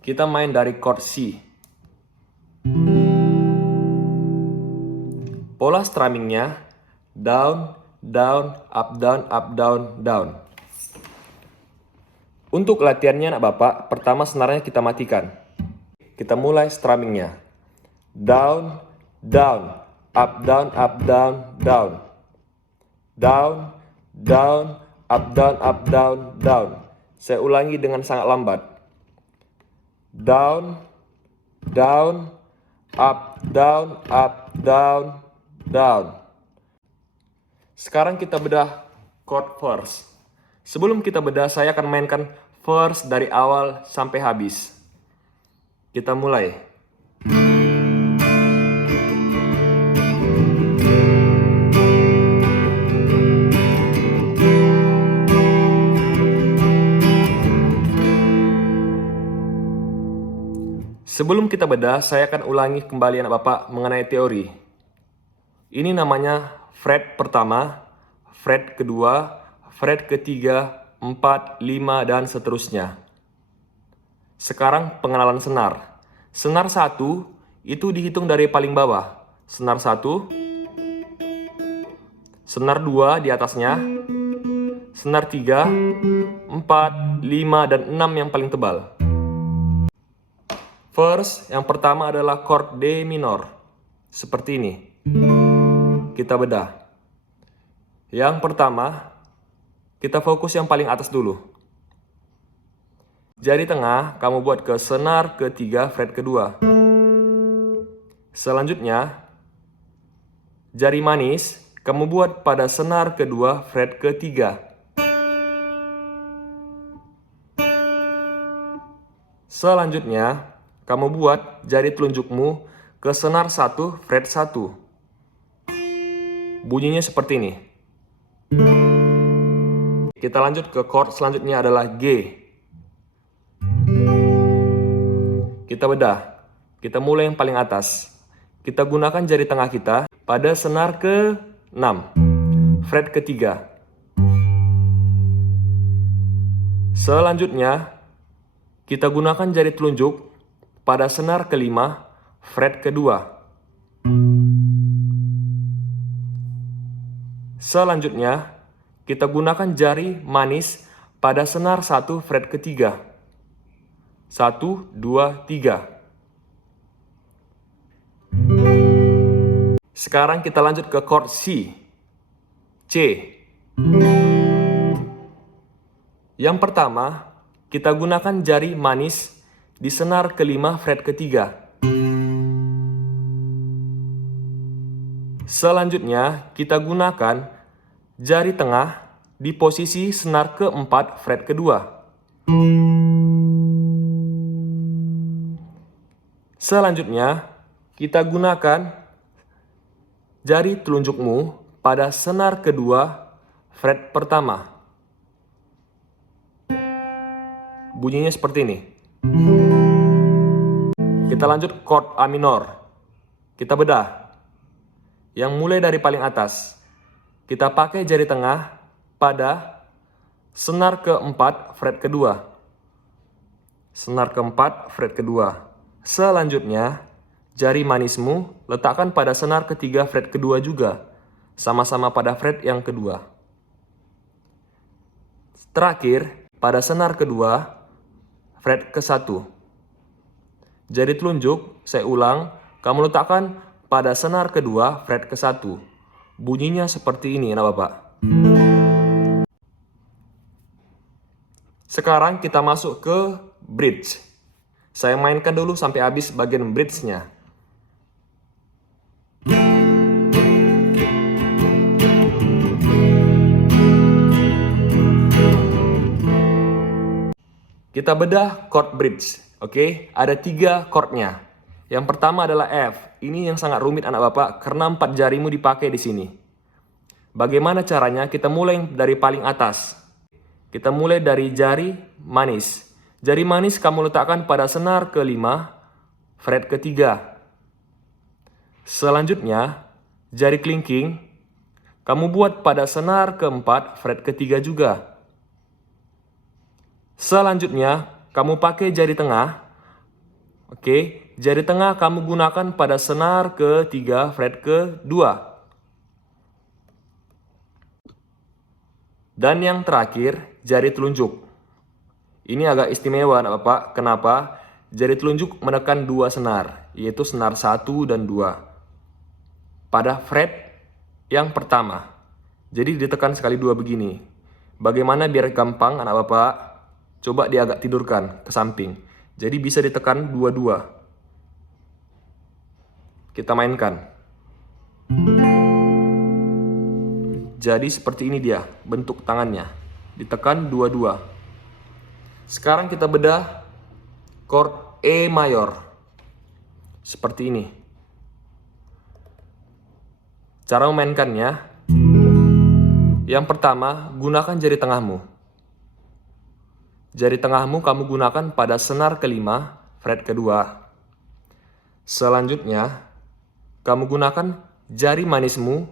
Kita main dari chord C. Pola strummingnya down, down, up, down, up, down, down. Untuk latihannya anak bapak, pertama senarnya kita matikan. Kita mulai strummingnya. Down, down, up, down, up, down, down. Down, down, up, down, up, down, down. Saya ulangi dengan sangat lambat. Down, down, up, down, up, down, down. Sekarang kita bedah chord verse. Sebelum kita bedah, saya akan mainkan verse dari awal sampai habis. Kita mulai. Sebelum kita bedah, saya akan ulangi kembali anak bapak mengenai teori. Ini namanya fret pertama, fret kedua, fret ketiga, 4, 5, dan seterusnya. Sekarang pengenalan senar. Senar 1 itu dihitung dari paling bawah. Senar 1, senar 2 di atasnya, senar 3, 4, 5, dan 6 yang paling tebal. Verse yang pertama adalah chord D minor. Seperti ini. Kita bedah. Yang pertama, kita fokus yang paling atas dulu. Jari tengah kamu buat ke senar ketiga fret kedua. Selanjutnya, jari manis kamu buat pada senar kedua fret ketiga. Selanjutnya, kamu buat jari telunjukmu ke senar 1 fret 1. Bunyinya seperti ini. Kita lanjut ke chord selanjutnya adalah G. Kita bedah. Kita mulai yang paling atas. Kita gunakan jari tengah kita pada senar ke-6 fret ketiga. Selanjutnya, kita gunakan jari telunjuk pada senar ke-5 fret kedua. Selanjutnya, kita gunakan jari manis pada senar 1 fret ketiga. 1, 2, 3. Sekarang kita lanjut ke chord C. C. Yang pertama, kita gunakan jari manis di senar ke-5 fret ketiga. Selanjutnya, kita gunakan jari tengah di posisi senar ke-4 fret kedua. Selanjutnya, kita gunakan jari telunjukmu pada senar kedua fret pertama. Bunyinya seperti ini. Kita lanjut chord A minor. Kita bedah. Yang mulai dari paling atas. Kita pakai jari tengah pada senar ke-4 fret kedua. Senar ke-4 fret kedua. Selanjutnya, jari manismu letakkan pada senar ketiga fret kedua juga. Sama-sama pada fret yang kedua. Terakhir, pada senar kedua fret ke-1. Jari telunjuk, saya ulang, kamu letakkan pada senar kedua fret ke-1. Bunyinya seperti ini, anak bapak. Sekarang kita masuk ke bridge. Saya mainkan dulu sampai habis bagian bridge-nya. Kita bedah chord bridge. Oke, ada 3 chordnya. Yang pertama adalah F. Ini yang sangat rumit anak bapak karena 4 jarimu dipakai di sini. Bagaimana caranya? Kita mulai dari paling atas. Kita mulai dari jari manis. Jari manis kamu letakkan pada senar ke-5 fret ketiga. Selanjutnya, jari kelingking kamu buat pada senar ke-4 fret ketiga juga. Selanjutnya, kamu pakai jari tengah Oke, jari tengah kamu gunakan pada senar ke-3 fret ke-2. Dan yang terakhir, jari telunjuk. Ini agak istimewa anak bapak. Kenapa? Jari telunjuk menekan 2 senar, yaitu senar 1 dan 2. Pada fret yang pertama. Jadi ditekan sekali 2 begini. Bagaimana biar gampang anak bapak? Coba dia agak tidurkan ke samping. Jadi bisa ditekan 2-2. Kita mainkan. Jadi seperti ini dia bentuk tangannya. Ditekan 2-2. Sekarang kita bedah chord E mayor. Seperti ini. Cara memainkannya. Yang pertama, gunakan jari tengahmu. Jari tengahmu kamu gunakan pada senar ke-5 fret ke-2. Selanjutnya, kamu gunakan jari manismu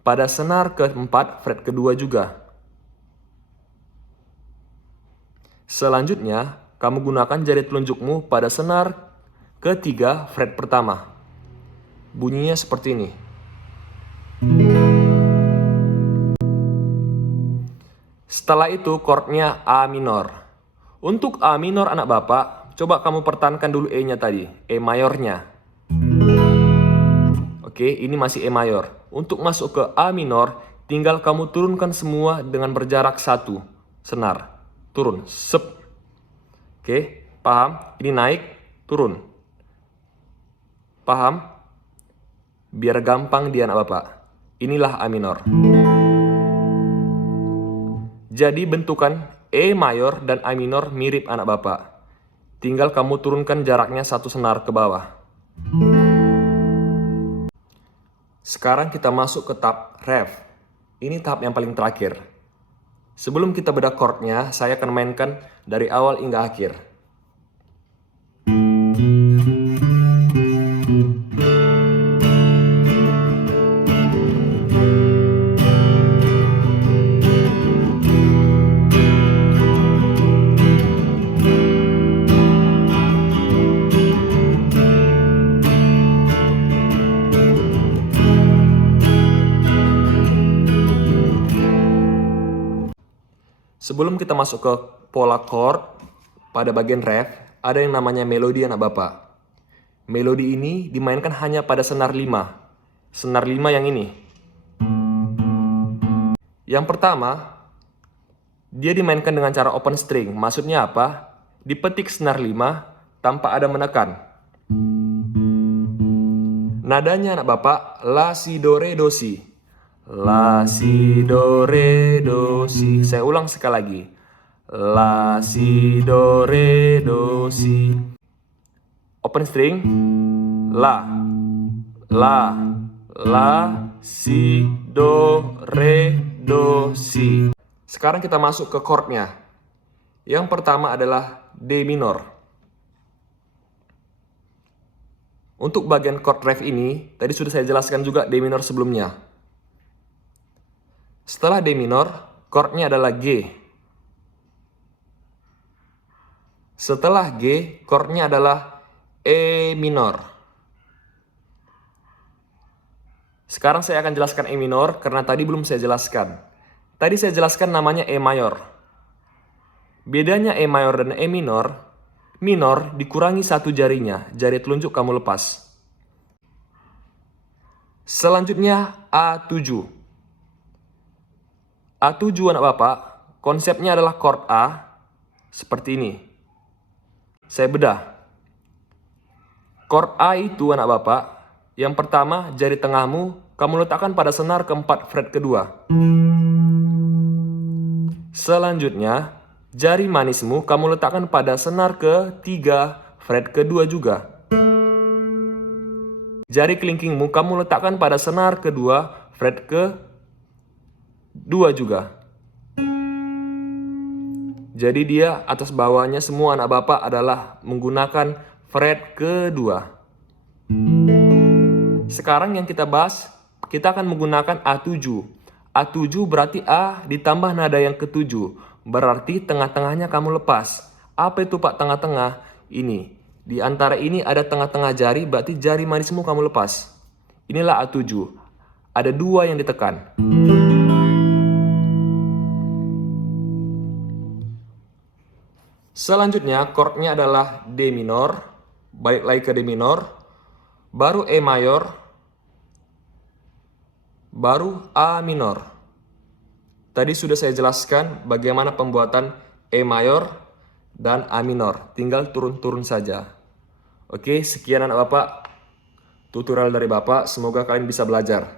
pada senar ke-4 fret ke-2 juga. Selanjutnya, kamu gunakan jari telunjukmu pada senar ke-3 fret pertama. Bunyinya seperti ini. Setelah itu chordnya A minor. Untuk A minor anak bapak, coba kamu pertahankan dulu E-nya tadi, E mayornya. Oke, ini masih E mayor. Untuk masuk ke A minor, tinggal kamu turunkan semua dengan berjarak 1 senar. Turun, sep. Oke, paham? Ini naik, turun. Paham? Biar gampang dia anak bapak. Inilah A minor. Jadi bentukan E mayor dan A minor mirip anak bapak. Tinggal kamu turunkan jaraknya 1 senar ke bawah. Sekarang kita masuk ke tahap ref. Ini tahap yang paling terakhir. Sebelum kita bedah chordnya, saya akan mainkan dari awal hingga akhir. Sebelum kita masuk ke pola chord, pada bagian ref, ada yang namanya melodi anak bapak. Melodi ini dimainkan hanya pada senar 5. Senar 5 yang ini. Yang pertama, dia dimainkan dengan cara open string. Maksudnya apa? Dipetik senar 5 tanpa ada menekan. Nadanya anak bapak, la, si, do, re, do, si. La, si, do, re, do, si. Saya ulang sekali lagi. La, si, do, re, do, si. Open string. La, si, do, re, do, si. Sekarang kita masuk ke chordnya. Yang pertama adalah D minor. Untuk bagian chord ref ini, tadi sudah saya jelaskan juga D minor sebelumnya. Setelah D minor, chordnya adalah G. Setelah G, chordnya adalah E minor. Sekarang saya akan jelaskan E minor karena tadi belum saya jelaskan. Tadi saya jelaskan namanya E mayor. Bedanya E mayor dan E minor, minor dikurangi 1 jarinya, jari telunjuk kamu lepas. Selanjutnya A7. A7 anak bapak, konsepnya adalah chord A seperti ini. Saya bedah. Chord A itu anak bapak, yang pertama jari tengahmu kamu letakkan pada senar ke-4 fret kedua. Selanjutnya, jari manismu kamu letakkan pada senar ke-3 fret kedua juga. Jari kelingkingmu kamu letakkan pada senar kedua fret ke-2 juga. Jadi dia atas bawahnya semua anak bapak adalah menggunakan fret kedua. Sekarang yang kita bahas, kita akan menggunakan A7. A7 berarti A ditambah nada yang ke-7. Berarti tengah-tengahnya kamu lepas. Apa itu pak tengah-tengah? Ini. Di antara ini ada tengah-tengah jari, berarti jari manismu kamu lepas. Inilah A7. Ada 2 yang ditekan. Selanjutnya chordnya adalah D minor. Balik lagi ke D minor. Baru E mayor. Baru A minor. Tadi sudah saya jelaskan bagaimana pembuatan E mayor dan A minor. Tinggal turun-turun saja. Oke, sekian anak Bapak. Tutorial dari Bapak. Semoga kalian bisa belajar.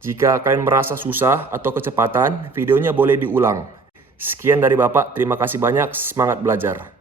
Jika kalian merasa susah atau kecepatan, videonya boleh diulang. Sekian dari Bapak. Terima kasih banyak. Semangat belajar.